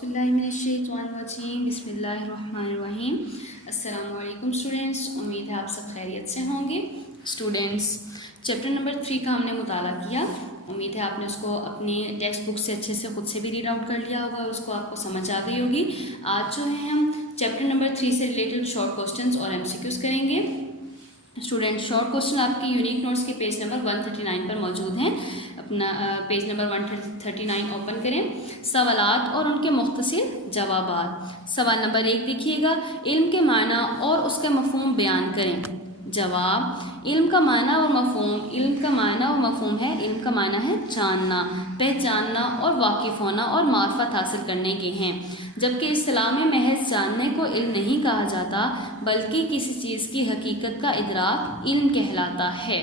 औज़ुबिल्लाहिमिनश्शैतानिर्रजीम बिस्मिल्लाहिर्रहमानिर्रहीम। अस्सलाम वालेकुम स्टूडेंट्स, उम्मीद है आप सब खैरियत से होंगे। स्टूडेंट्स, चैप्टर नंबर 3 का हमने मुताला किया। उम्मीद है आपने उसको अपनी टेक्स्ट बुक से अच्छे से खुद से भी रीड आउट कर लिया होगा, उसको आपको समझ आ गई होगी। आज जो है हम चैप्टर नंबर 3 से रिलेटेड शॉर्ट क्वेश्चंस और MCQs करेंगे। स्टूडेंट, शॉर्ट क्वेश्चन आपकी यूनिक नोट्स के पेज नंबर 139 पर मौजूद हैं। अपना पेज नंबर 139 ओपन करें। सवालात और उनके मुख्तसर जवाबात। सवाल नंबर 1 देखिएगा, इल्म के माना और उसका मफहूम बयान करें। जवाब, इल्म का माना और मफहूम। इल्म का माना और मफहूम है, इल्म का माना है जानना, पहचानना और वाकिफ़ होना और मार्फत हासिल करने के हैं, जबकि इस्लाम में महज जानने को इल्म नहीं कहा जाता, बल्कि किसी चीज़ की हकीकत का इदराक इल्म कहलाता है।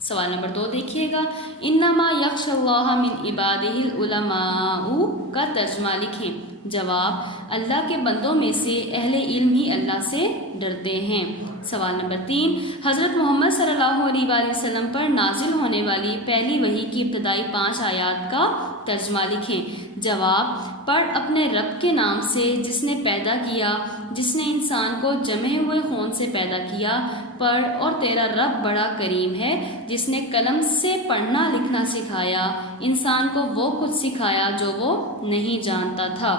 सवाल नंबर 2 देखिएगा, इन्नमा यख्शल्लाह मिन इबादिहिल उलमाउ का तर्जमा लिखें। जवाब, अल्लाह के बंदों में से अहले इल्म ही अल्लाह से डरते हैं। सवाल नंबर 3, हज़रत मोहम्मद सल्लल्लाहु अलैहि वसल्लम पर नाजिल होने वाली पहली वही की इब्तदाई 5 आयात का तर्जमा लिखें। जवाब, पढ़ अपने रब के नाम से जिसने पैदा किया, जिसने इंसान को जमे हुए खून से पैदा किया। पढ़, और तेरा रब बड़ा करीम है, जिसने कलम से पढ़ना लिखना सिखाया, इंसान को वो कुछ सिखाया जो वो नहीं जानता था।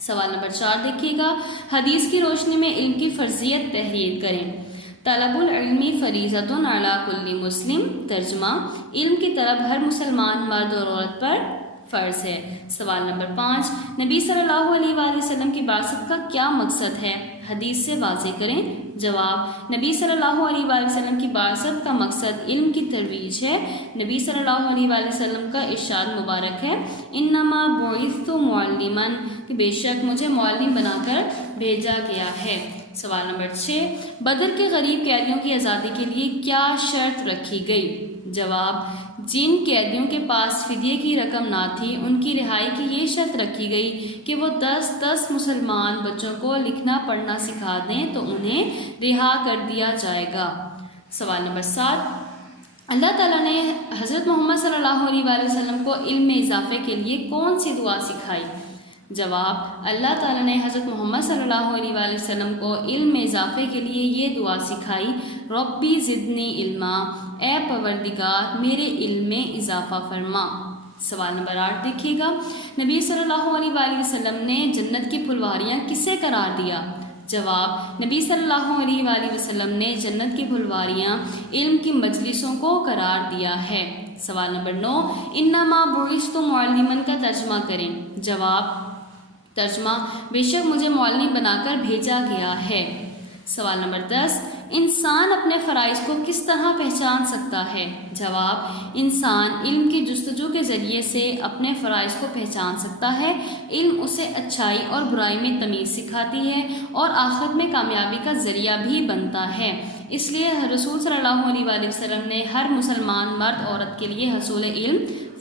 सवाल नंबर 4 देखिएगा, हदीस की रोशनी में इल्म की फर्जियत तहरीर करें। तलबुल इल्मी फरीज़तुन अला कुल्ली मुस्लिम। तर्जुमा, इल्म की तलब हर मुसलमान मर्द और औरत पर फ़र्ज है। सवाल नंबर 5, नबी सल्लल्लाहु अलैहि वसल्लम की बासत का क्या मकसद है, हदीस से वाज़े करें। जवाब, नबी सल्लल्लाहु अलैहि वसल्लम की बासत का मकसद इल्म की तरवीज है। नबी सल्लल्लाहु अलैहि वसल्लम का इरशाद मुबारक है, इन्नमा बुइस्तु मुअल्लिमन, कि बेशक मुझे मुअल्लिम बनाकर भेजा गया है। सवाल नंबर 6, बदर के गरीब कैदियों की आज़ादी के लिए क्या शर्त रखी गई। जवाब, जिन कैदियों के पास फिदिये की रकम ना थी, उनकी रिहाई की ये शर्त रखी गई कि वो 10 मुसलमान बच्चों को लिखना पढ़ना सिखा दें तो उन्हें रिहा कर दिया जाएगा। सवाल नंबर 7, अल्लाह ताला ने हज़रत मोहम्मद सल्लल्लाहु अलैहि वसल्लम को इल्म में इजाफे के लिए कौन सी दुआ सिखाई। जवाब, अल्लाह ताला ने हज़रत मोहम्मद सल्लल्लाहु अलैहि वसल्लम को इल्म में इजाफे के लिए ये दुआ सिखाई, रब्बी ज़िदनी इल्मा, ए परवरदिगार मेरे इल्म में इजाफा फरमा। सवाल नंबर 8 देखिएगा, नबी सल्लल्लाहु अलैहि वसल्लम ने जन्नत की फुलवारियाँ किसे करार दिया। जवाब, नबी सल्लल्लाहु अलैहि वसल्लम ने जन्नत की फुलवारियाँ इल्म की मजलिसों को करार दिया है। सवाल नंबर 9, इन्नमा बुइस्तु मुअल्लिमन का तर्जमा करें। जवाब, तर्जमा, बेशक मुझे मुअल्लिम बनाकर भेजा गया है। सवाल नंबर 10, इंसान अपने फ़राइज़ को किस तरह पहचान सकता है। जवाब, इंसान इल्म की जुस्तजू के ज़रिए से अपने फ़राइज़ को पहचान सकता है। इल्म उसे अच्छाई और बुराई में तमीज़ सिखाती है और आखिरत में कामयाबी का ज़रिया भी बनता है। इसलिए रसूल सल्लल्लाहु अलैहि वसल्लम ने हर मुसलमान मर्द औरत के लिए हसूल इल्म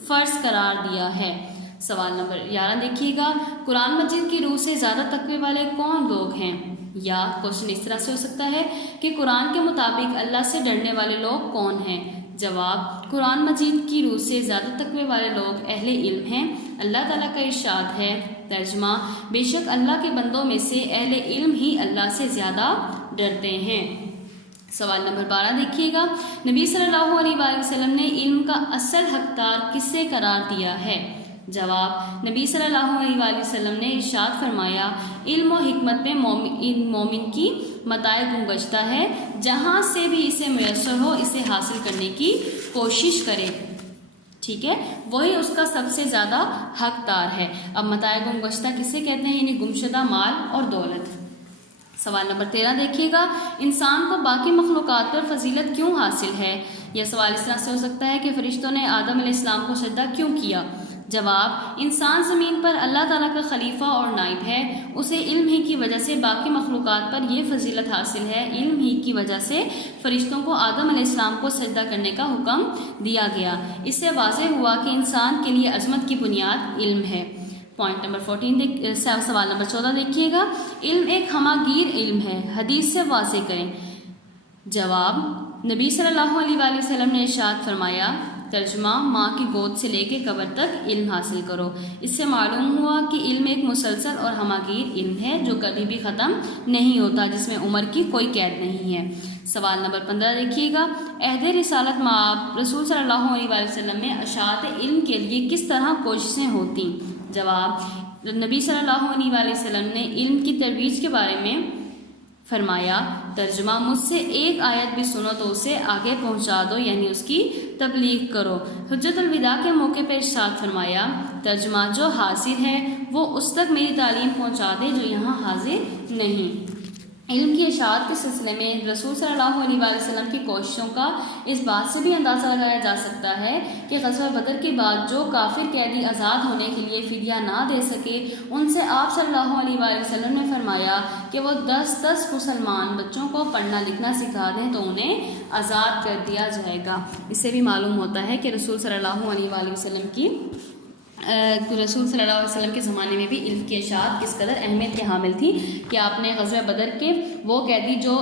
फ़र्ज़ करार दिया है। सवाल नंबर 11 देखिएगा, कुरान मजीद की रूह से ज़्यादा तकवे वाले कौन लोग हैं। या क्वेश्चन इस तरह से हो सकता है कि कुरान के मुताबिक अल्लाह से डरने वाले लोग कौन हैं। जवाब, कुरान मजीद की रूह से ज़्यादा तकवे वाले लोग अहले इल्म हैं। अल्लाह ताला का इरशाद है, तर्जमा, बेशक अल्लाह के बंदों में से अहले इल्म ही अल्लाह से ज़्यादा डरते हैं। सवाल नंबर 12 देखिएगा, नबी सल्लल्लाहु अलैहि वसल्लम ने इल्म का असल हकदार किसे करार दिया है। जवाब, नबी सल्लल्लाहु अलैहि वसल्लम ने इरशाद फरमाया, इल्म और हिकमत में मोमिन की मताए गुंगश्ता है, जहाँ से भी इसे मैसर हो इसे हासिल करने की कोशिश करे। ठीक है, वही उसका सबसे ज़्यादा हकदार है। अब मताए गुंगश्ता किसे कहते हैं, यानी गुमशुदा माल और दौलत। सवाल नंबर 13 देखिएगा, इंसान को बाकी मखलूक़ात पर फजीलत क्यों हासिल है। यह सवाल इस तरह से हो सकता है कि फ़रिश्तों ने आदम अलैहिस्सलाम को सजदा क्यों किया। जवाब, इंसान ज़मीन पर अल्लाह ताला का खलीफा और नाइब है, उसे इल्म ही की वजह से बाकी मखलूक़ात पर यह फजीलत हासिल है। इल्म ही की वजह से फ़रिश्तों को आदम अलैहिस्सलाम को सजदा करने का हुक्म दिया गया। इससे वाज़ेह हुआ कि इंसान के लिए अज़मत की बुनियाद इल्म है। पॉइंट नंबर 14 सवाल नंबर 14 देखिएगा, इल्म एक हमागीर इल्म है, हदीस से वाज़ेह करें। जवाब, नबी सल्लल्लाहु अलैहि वसल्लम ने इरशाद फरमाया, ترجمہ ماں کی گود سے لے کے قبر تک علم حاصل کرو. اس سے معلوم ہوا کہ علم ایک مسلسل اور ہماگیر علم ہے جو کبھی بھی ختم نہیں ہوتا، جس میں عمر کی کوئی قید نہیں ہے. سوال نمبر 15 دیکھیے گا. عہد رسالت مآب رسول صلی اللہ علیہ وآلہ وسلم میں اشاعت علم کے لیے کس طرح کوششیں ہوتیں؟ جواب، نبی صلی اللہ علیہ وآلہ وسلم نے علم کی ترویج کے بارے میں فرمایا، ترجمہ مجھ سے ایک آیت بھی سنو تو اسے آگے پہنچا دو، یعنی اس کی تبلیغ کرو. حجت الوداع کے موقع پر ارشاد فرمایا، ترجمہ جو حاضر ہے وہ اس تک میری تعلیم پہنچا دے جو یہاں حاضر نہیں. علم کی اشاعت کے سلسلے میں رسول صلی اللہ علیہ وآلہ وسلم کی کوششوں کا اس بات سے بھی اندازہ لگایا جا سکتا ہے کہ غزوہ بدر کے بعد جو کافر قیدی آزاد ہونے کے لیے فدیہ نہ دے سکے، ان سے آپ صلی اللہ علیہ وآلہ وسلم نے فرمایا کہ وہ 10 مسلمان بچوں کو پڑھنا لکھنا سکھا دیں تو انہیں آزاد کر دیا جائے گا. اس سے بھی معلوم ہوتا ہے کہ رسول صلی اللہ علیہ وآلہ وسلم کے زمانے میں بھی علم کی اشاعت کس قدر اہمیت کے حامل تھی کہ آپ نے غزوہ بدر کے وہ قیدی جو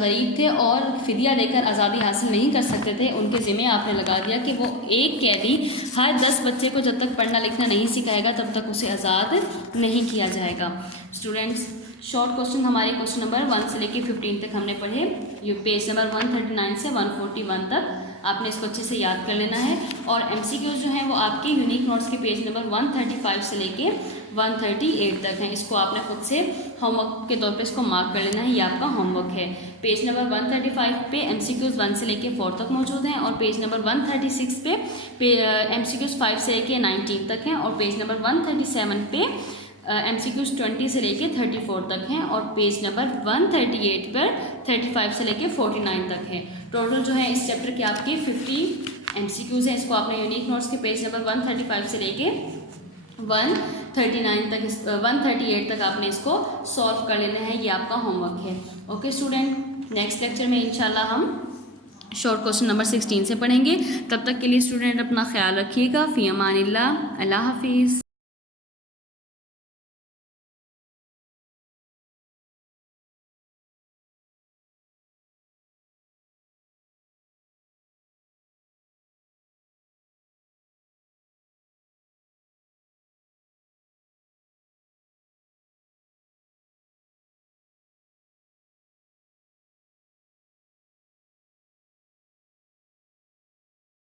غریب تھے اور فدیہ دے کر آزادی حاصل نہیں کر سکتے تھے، ان کے ذمہ آپ نے لگا دیا کہ وہ ایک قیدی ہر 10 بچے کو جب تک پڑھنا لکھنا نہیں سکھائے گا تب تک اسے آزاد نہیں کیا جائے گا. اسٹوڈینٹس، شارٹ کوشچن ہمارے کوشچن نمبر 1 سے لے کے 15 تک ہم نے پڑھے. یہ پیج نمبر 139 سے 141 تک آپ نے اس کو اچھے سے یاد کر لینا ہے. اور ایم سی کیوز جو ہیں وہ آپ کے یونیک نوٹس کے پیج نمبر 135 سے لے کے 138 تک ہیں. اس کو آپ نے خود سے ہوم ورک کے طور پہ اس کو مارک کر لینا ہے، یہ آپ کا ہوم ورک ہے. پیج نمبر 135 پہ ایم سی کیوز 1 سے لے کے 4 تک موجود ہیں، اور پیج نمبر 136 پہ ایم سی کیوز 5 سے لے کے 19 تک ہیں، اور پیج نمبر 137 پہ ایم سی کیوز 20 سے لے کے 34 تک ہیں، اور پیج نمبر 138 پر 35 سے لے کے 49 تک ہے. ٹوٹل جو ہے اس چیپٹر کے آپ کے 50 ایم سی کیوز ہیں. اس کو آپ نے یونیک نوٹس کے پیج نمبر 135 سے لے کے 139 تک 138 تک آپ نے اس کو سالو کر لینا ہے، یہ آپ کا ہوم ورک ہے. اوکے اسٹوڈنٹ، نیکسٹ لیکچر میں انشاءاللہ ہم شارٹ کوشچن نمبر 16 سے پڑھیں گے. تب تک کے لیے اسٹوڈنٹ اپنا خیال رکھیے گا. فی امان اللہ. اللہ حافظ.